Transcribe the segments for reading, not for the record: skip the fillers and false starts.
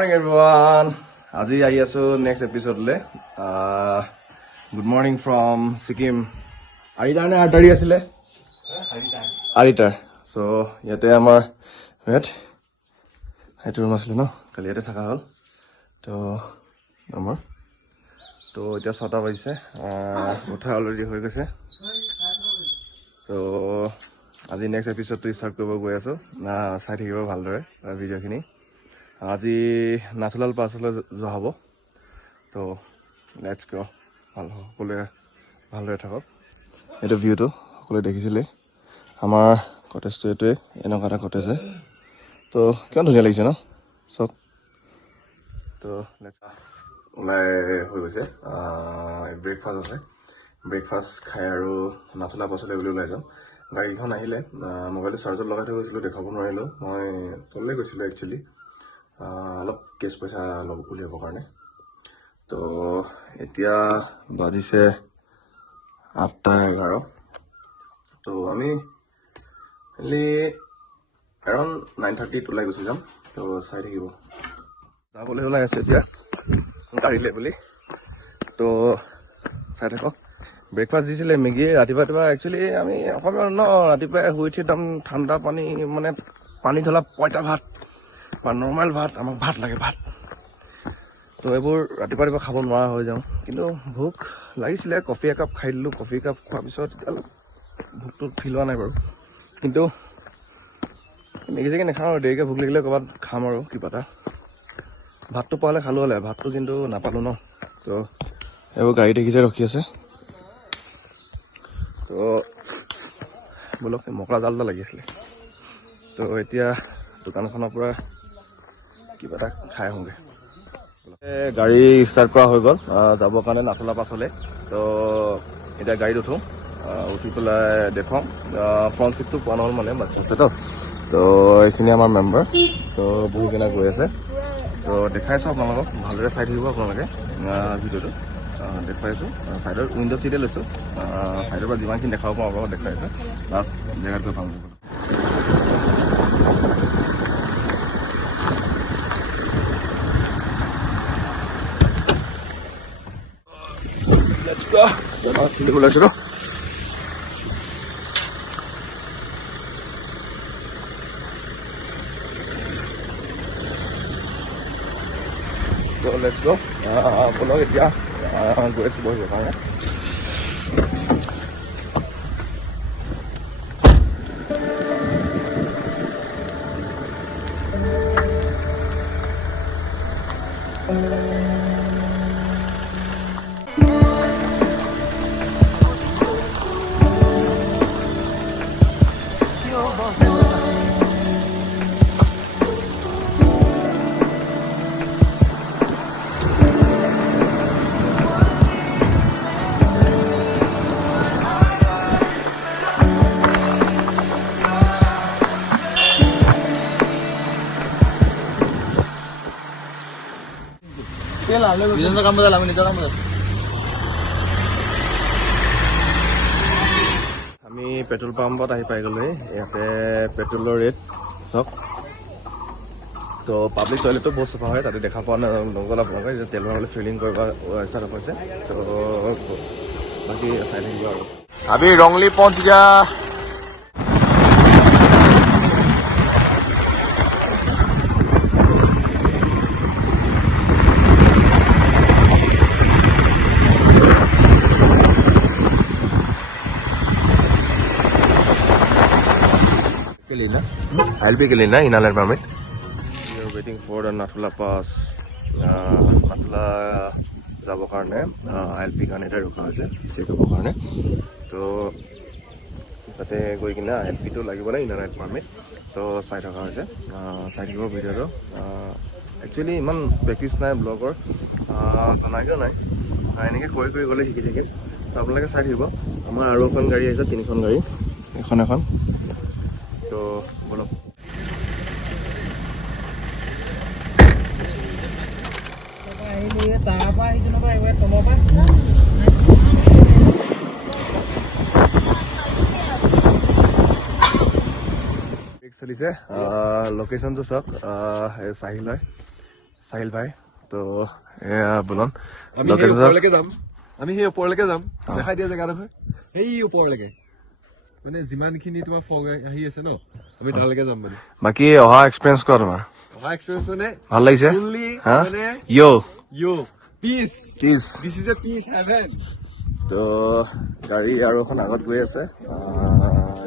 Morning everyone. আজি আহি আছো নেক্সট এপিসোডলে গুড মৰ্নিং ফ্ৰম ছিকিম আৰিটাৰ নে আটাৰি আছিলে আৰিটাৰ চ' ইয়াতে আমাৰ সেইটো ৰুম আছিলে ন কালি ইয়াতে থকা হ'ল তো আমাৰ তো এতিয়া 6টা বাজিছে উঠা অলৰেডি হৈ গৈছে তো আজি নেক্সট এপিসোডটো ষ্টাৰ্ট কৰিব গৈ আছো চাই থাকিব ভালদৰে ভিডিঅ'খিনি আজি নাথুলাল পাছলৈ যোৱা হ'ব তো লেটছ গ' সকলোৱে ভালদৰে থাকক এইটো ভিউটো সকলোৱে দেখিছিলেই আমাৰ কটেজটো এইটোৱে এনেকুৱা এটা কটেজ হয় তো কিমান ধুনীয়া লাগিছে ন চব তো ওলাই হৈ গৈছে ব্ৰেকফাষ্ট আছে ব্ৰেকফাষ্ট খাই আৰু নাথুলা পাছলৈ বুলি ওলাই যাম গাড়ীখন আহিলে মোবাইলটো চাৰ্জত লগাই থৈ গৈছিলোঁ দেখাব নোৱাৰিলোঁ মই তললৈ গৈছিলোঁ একচুৱেলি অলপ কেছ পইচা ল'ব উলিয়াবৰ কাৰণে তো এতিয়া বাজিছে 8:11 তো আমি মেইনলি এৰাউণ্ড 9:30 ওলাই গুচি যাম তো চাই থাকিব যাবলৈ ওলাই আছোঁ এতিয়া গাড়ীলৈ বুলি তো চাই থাকক ব্ৰেকফাষ্ট দিছিলে মেগী ৰাতিপুৱা একচুৱেলি আমি অসমীয়া ন ৰাতিপুৱাই শুই উঠি একদম ঠাণ্ডা পানী মানে পানী ঢলা পঁইতা ভাত বা নৰ্মেল ভাত আমাক ভাত লাগে ভাত তো এইবোৰ ৰাতিপুৱা খাব নোৱাৰা হৈ যাওঁ কিন্তু ভোক লাগিছিলে কফি একাপ খাই দিলোঁ কফি একাপ খোৱাৰ পিছত অলপ ভোকটো ফিল হোৱা নাই বাৰু কিন্তু মেগী চেগি নাখাওঁ আৰু দেৰিকৈ ভোক লাগিলে ক'ৰবাত খাম আৰু কিবা এটা ভাতটো পোৱালে খালোঁ হ'লে ভাতটো কিন্তু নাপালোঁ ন তো এইবোৰ গাড়ী দেখিছে ৰখি আছে তো বোলক মকৰা জাল এটা লাগিছিলে তো এতিয়া দোকানখনৰ পৰা কিবা এটা খাই আহোঁগৈ গাড়ী ষ্টাৰ্ট কৰা হৈ গ'ল যাবৰ কাৰণে নাথুলা পাছলৈ তো এতিয়া গাড়ীত উঠোঁ উঠি পেলাই দেখুৱাম ফ্ৰণ্ট ছিটটো পোৱা নহ'ল মানে বাচ্ছা আছে তো এইখিনি আমাৰ মেম্বাৰ তো বহি কিনে গৈ আছে তো দেখাইছোঁ আপোনালোকক ভালদৰে চাই থাকিব আপোনালোকে ভিডিঅ'টো দেখুৱাইছোঁ ছাইডৰ উইণ্ড' ছিটে লৈছোঁ ছাইডৰ পৰা যিমানখিনি দেখাব পাৰোঁ আপোনালোকক দেখুৱাইছোঁ লাষ্ট জেগাত গৈ পাম খুলিব লৈছোঁ লেটছ গ' ব'লক এতিয়া গৈ আছোঁ বহিবৰ কাৰণে আমি পেট্ৰল পাম্পত আহি পাই গ'লো ইয়াতে পেট্ৰলৰ ৰেট চাওক তো পাব্লিক টয়লেটটো বহুত চাফা হয় তাতে দেখা পোৱা নগ'ল আপোনালোকে যে তেল ভৰাবলৈ ফিলিং কৰিব ষ্টাৰ্ট হৈছে তো বাকী চাই থাকিব আৰু আমি ৰংলি পঞ্চ গা I'll be getting an inhaler permit. We are waiting for the Nathula pass. Nathula যাব কাৰণে LP কাৰণে এটা ৰখা হৈছে চেক হ'ব কাৰণে তো তাতে গৈ কিনে LPটো লাগিবলৈ ইনাৰ পাৰ্মিট তো চাই থকা হৈছে চাই থাকিব ভিডিঅ'টো একচুৱেলি ইমান প্ৰেক্টিচ নাই ব্লগৰ জনাইও নাই এনেকৈ কৰি গ'লে শিকি থাকিম আপোনালোকে চাই থাকিব আমাৰ আৰু এখন গাড়ী আহিছে 3খন গাড়ী এখন তো বলক চলিছে লোকেশ্যনটো চাওক চাহিল হয় সাহিল ভাই তো এয়া বুলন আমি সেই ওপৰলৈকে যাম আমি সেই ওপৰলৈকে যাম দেখাই দিয়া জেগাডোখৰ সেই ওপৰলৈকে মানে যিমানখিনি তোমাৰ ফগ আহি আছে ন আমি তালৈকে যাম মানে বাকী অহা এক্সপিৰিয়েঞ্চ কোৱা তোমাৰ অহা এক্সপিৰিয়েঞ্চ মানে ভাল লাগিছে ফুললি হা মানে yo pitch please this is a pitch heaven তো গাড়ী আৰু এখন আগত গৈ আছে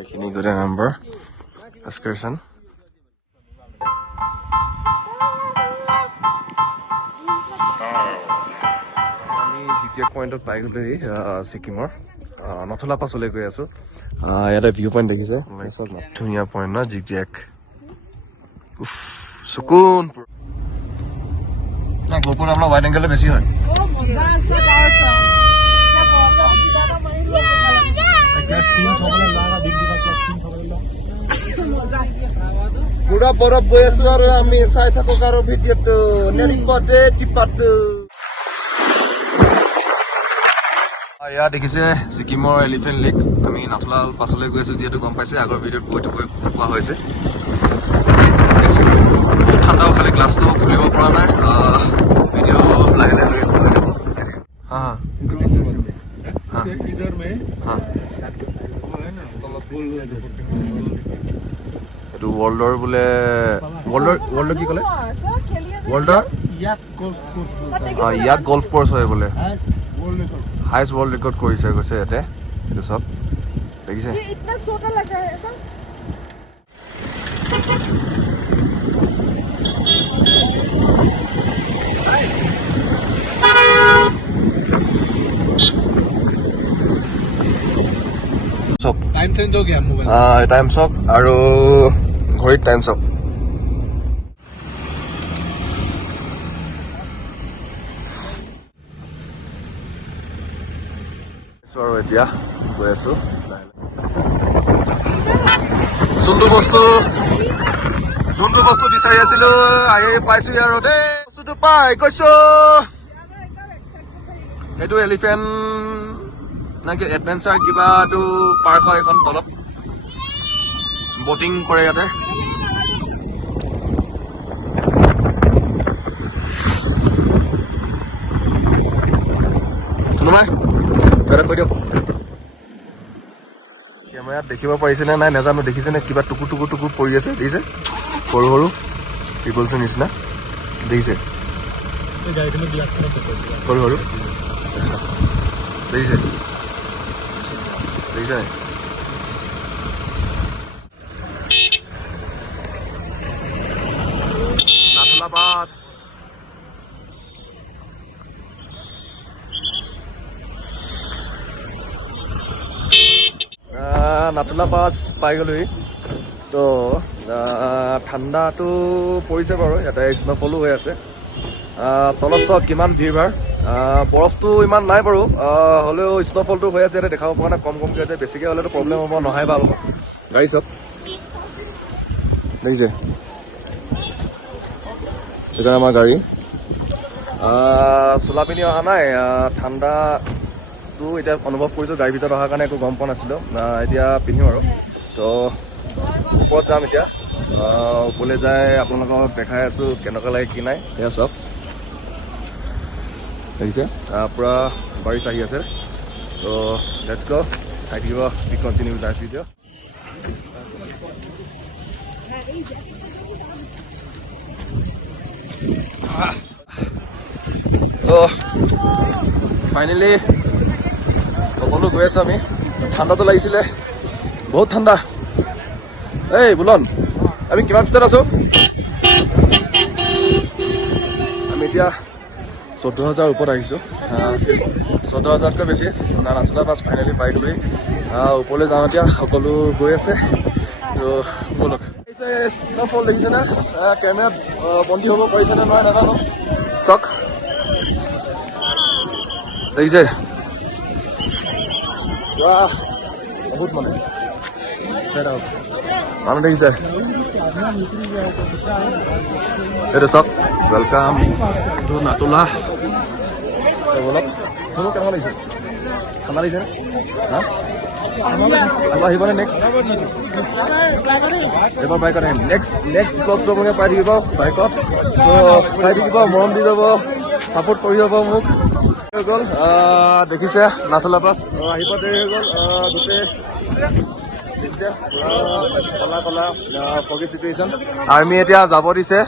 এইখিনি গোটেই নম্বৰ এক্সকাৰশ্যন আমি জিগজেক পইণ্টত পাই গ'লোহি ছিকিমৰ নথলা পাছলৈ গৈ আছো ইয়াতে ভিউ পইণ্ট দেখিছে ধুনীয়া পইণ্ট ন জিগজেক চকুন গোপুৰ আমাৰ ৱাইড এংগেলটো বেছি হয় পুৰা বৰফ গৈ আছো আৰু আমি চাই থাকো আৰু ভিডিঅ'টো নেৰিকতে টিপাটো ইয়াত দেখিছে ছিকিমৰ এলিফেণ্ট লেক আমি নাথলা পাছলৈ গৈ আছো যিহেতু গম পাইছে আগৰ ভিডিঅ'ত কোৱা হৈছে বহুত ঠাণ্ডাও খালি গ্লাছটো খুলিব পৰা নাই ভিডিঅ' লাহে লাহে হা হা इधर में हाँ वो है ना पुल এইটো ৱৰ্ল্ডৰ বোলে ৱৰ্ল্ডৰ কি ক'লে ৱৰ্ল্ডৰ ইয়াত গল্ফ কোৰ্চ হয় বোলে হাইষ্ট ৱৰ্ল্ড ৰেকৰ্ড কৰিছে কৈছে ইয়াতে এইটো চব দেখিছে टाइम चेंज हो गया मोबाइल টাইম চক আৰু ঘড়ীত টাইম চক আৰু এতিয়া গৈ আছো যোনটো বস্তু বিচাৰি আছিলো আহি পাইছো আৰু দেই বস্তুটো পাই কৈছো সেইটো এলিফেণ্ট নাকি এডভেঞ্চাৰ কিবা এইটো পাৰ্ক হয় এখন তলত বটিং কৰে ইয়াতে কৈ দিয়ক কেমেৰাত দেখিব পাৰিছেনে নাই নাজানো দেখিছেনে কিবা টুকুৰ পৰি আছে দেখিছে সৰু সৰু পিপলছৰ নিচিনা দেখিছে সৰু সৰু দেখিছে দেখিছে নাথলা পাছ নাথলা পাছ পাই গ'লোহি তো ঠাণ্ডাটো পৰিছে বাৰু ইয়াতে স্ন'ফলো হৈ আছে তলত চাওক কিমান ভিৰ ভাৰ বৰফটো ইমান নাই বাৰু হ'লেও স্ন'ফলটো হৈ আছে ইয়াতে দেখাব পৰা নাই কমকৈ আছে বেছিকৈ হ'লেতো প্ৰব্লেম হ'ব নহয় বা গাড়ী চাওক দেখিছে সেইকাৰণে আমাৰ গাড়ী চোলা পিন্ধি অহা নাই ঠাণ্ডাটো এতিয়া অনুভৱ কৰিছোঁ গাড়ীৰ ভিতৰত অহাৰ কাৰণে একো গম পোৱা নাছিলোঁ এতিয়া পিন্ধিম আৰু তো ওপৰত যাম এতিয়া ওপৰলৈ যাই আপোনালোকক দেখাই আছোঁ কেনেকুৱা লাগে কি নাই সেয়া চাওক দেখিছে পূৰা বাৰিচ আহি আছে তো লেটছ গ' চাই থাকিব be continue with this video' finally সকলো গৈ আছো আমি ঠাণ্ডাটো লাগিছিলে বহুত ঠাণ্ডা এই বুলন আমি কিমান ভিতৰত আছো আমি এতিয়া 14,000 ওপৰত আহিছোঁ 14,000তকৈ বেছি নাথলা পাছ ফাইনেলি পাই গ'লোহি ওপৰলৈ যাওঁ এতিয়া সকলো গৈ আছে তো ব'লক স্ন'ফল দেখিছেনে কেমেৰাত বন্দী হ'ব পাৰিছেনে নহয় নাজানো চাওক দেখিছে বহুত মানুহ দেখিছে এইটো চাওক ৱেলকাম টু নাথলা ব'লক কেনেকুৱা লাগিছে ঠাণ্ডা লাগিছে হা আহিবনে নেক্সট এবাৰ বাইকত আহিম নেক্সট ব্লগটো আপোনালোকে পাই থাকিব বাইকত চ' চাই থাকিব মৰম দি যাব ছাপোৰ্ট কৰি যাব মোক হৈ গ'ল দেখিছে নাথলা পাছ আহিব দেৰি হৈ গ'ল গোটেই দেখিছে কলা কলা ফগি চিটুৱেশ্যন আৰ্মি এতিয়া যাব দিছে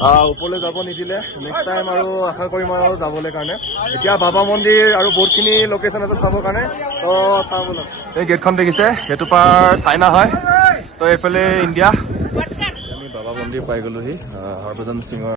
ওপৰলৈ যাব নিদিলে নেক্সট টাইম আৰু আশা কৰিম আৰু যাবলৈ কাৰণে এতিয়া বাবা মন্দিৰ আৰু বহুতখিনি লোকেশ্যন আছে চাবৰ কাৰণে তো চাওঁ বোলক এই গেটখন দেখিছে সেইটো পাৰ চাইনা হয় তো এইফালে ইণ্ডিয়া আমি বাবা মন্দিৰ পাই গ'লোহি হৰভজন সিঙৰ